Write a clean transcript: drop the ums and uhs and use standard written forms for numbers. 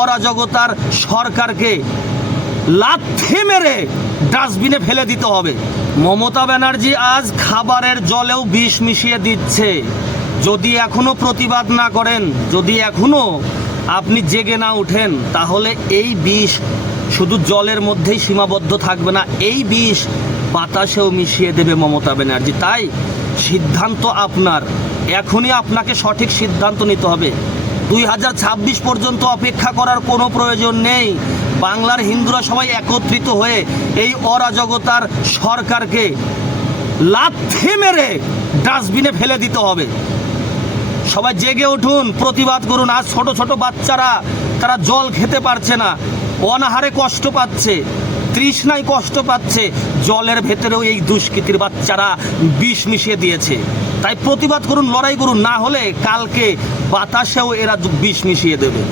অরাজকতার সরকারকে লাথি মেরে ডাস্টবিনে ফেলে দিতে হবে। মমতা ব্যানার্জি আজ খাবারের জলেও বিষ মিশিয়ে দিচ্ছে। যদি এখনো প্রতিবাদ না করেন, যদি এখনো আপনি জেগে না উঠেন, তাহলে এই বিষ শুধু জলের মধ্যেই সীমাবদ্ধ থাকবে না, এই বিষ বাতাসেও মিশিয়ে দেবে মমতা ব্যানার্জি। তাই সিদ্ধান্ত আপনার, এখনই আপনাকে সঠিক সিদ্ধান্ত নিতে হবে। 2026 পর্যন্ত অপেক্ষা করার কোনো প্রয়োজন নেই। বাংলার হিন্দুরা সবাই একত্রিত হয়ে এই অরাজকতার সরকারকে লাথি মেরে ডাস্টবিনে ফেলে দিতে হবে। সবাই জেগে উঠুন, প্রতিবাদ করুন। আজ ছোট ছোট বাচ্চারা তারা জল খেতে পারছে না, অনাহারে কষ্ট পাচ্ছে, তৃষ্ণায় কষ্ট পাচ্ছে। জলের ভেতরেও এই দুষ্কৃতীর বাচ্চারা বিষ মিশিয়ে দিয়েছে। তাই প্রতিবাদ করুন, লড়াই করুন, না হলে কালকে বাতাসেও এরা বিষ মিশিয়ে দেবে।